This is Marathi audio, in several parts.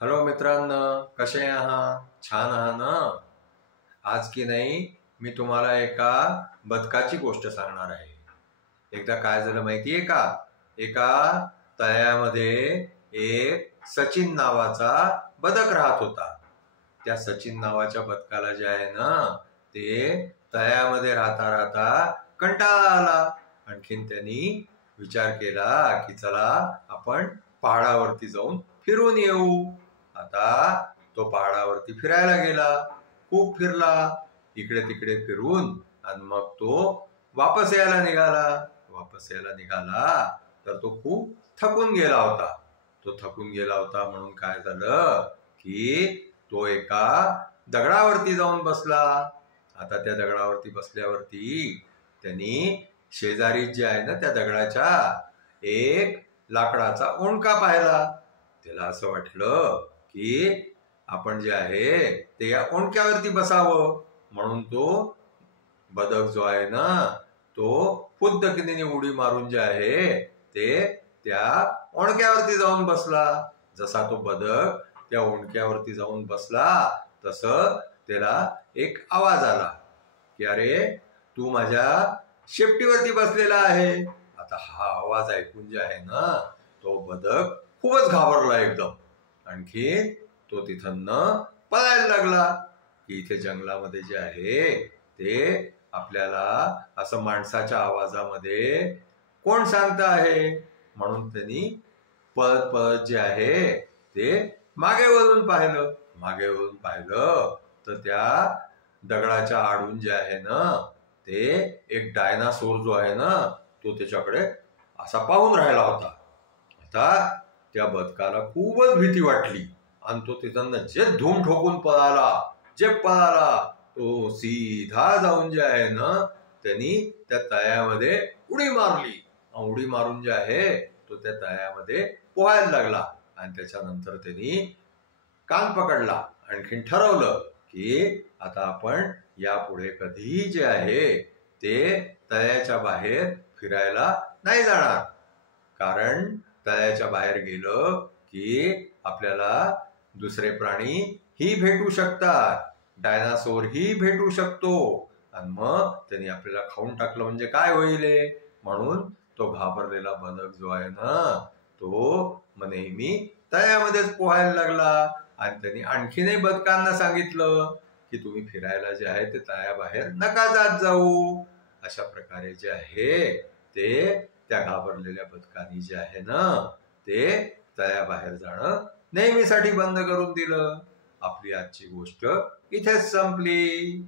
हॅलो मित्रांनो, कसे आहात? छान आहात ना? आज की नाही मी तुम्हाला एका बदकाची गोष्ट सांगणार आहे. एकदा काय झालं माहितीये का? एका तळ्यामध्ये एक सचिन नावाचा बदक राहत होता. त्या सचिन नावाच्या बदकाला जे आहे ना, ते तळ्यामध्ये राहता राहता कंटाळा आला. आणखीन त्यांनी विचार केला की चला आपण पहाडावरती जाऊन फिरून येऊ. आता तो पहाडावरती फिरायला गेला. खूप फिरला, इकडे तिकडे फिरून आणि मग तो वापस यायला निघाला. तर तो खूप थकून गेला होता. म्हणून काय झालं की तो एका दगडावरती जाऊन बसला. आता त्या दगडावरती बसल्यावरती त्यांनी शेजारी जे आहे ना त्या दगडाच्या एक लाकडाचा ओंडका पाहिला. त्याला असं वाटलं की आपण जे आहे ते या ओंडक्यावरती बसावं. म्हणून तो बदक जो आहे ना तो खुद्दकीने उडी मारून जे आहे ते त्या ओंडक्यावरती जाऊन बसला. जसा तो बदक त्या ओंडक्यावरती जाऊन बसला तसं त्याला एक आवाज आला की अरे तू माझ्या शेपटीवरती बसलेला आहे. आता हा आवाज ऐकून जे आहे ना तो बदक खूपच घाबरला एकदम. आणखी तो तिथं पळायला लागला की इथे जंगलामध्ये जे आहे ते आपल्याला असं माणसाच्या आवाजामध्ये कोण सांगत आहे. म्हणून त्यांनी पळत पळत जे आहे ते मागे वळून पाहिलं तर त्या दगडाच्या आडून जे आहे ना ते एक डायनासोर जो आहे ना तो त्याच्याकडे असा पाहून राहिला होता. आता त्या बदकाला खूपच भीती वाटली आणि तो तिथं जे धूम ठोकून पळाला तो सीधा जाऊन जे आहे ना त्यांनी त्या तळ्यामध्ये उडी मारून जे आहे तो त्या तळ्यामध्ये पोहायला लागला. आणि त्याच्यानंतर त्यांनी कान पकडला. आणखीन ठरवलं की आता आपण यापुढे कधीही जे आहे ते तळ्याच्या बाहेर फिरायला नाही जाणार. कारण तळ्याच्या बाहेर गेलं की आपल्याला दुसरे प्राणी ही भेटू शकतात, डायनासोर ही भेटू शकतो आणि मग त्यांनी आपल्याला खाऊन टाकलं म्हणजे काय होईल. म्हणून तो घाबरलेला बदक जो आहे ना तो नेहमी तळ्यामध्येच पोहायला लागला. आणि त्यांनी आणखीनही बदकांना सांगितलं की तुम्ही फिरायला जे आहे ते तळ्याबाहेर नका जात जाऊ. अशा प्रकारे जे आहे ते त्या घाबरलेल्या बदकांनी जे आहे ना ते तळ्याबाहेर जाणं नेहमीसाठी बंद करून दिलं. आपली आजची गोष्ट इथेच संपली.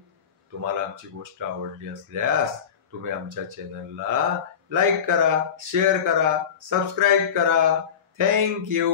तुम्हाला आमची गोष्ट आवडली असल्यास तुम्ही आमच्या चॅनलला लाईक करा, शेअर करा, सबस्क्राईब करा. Thank you.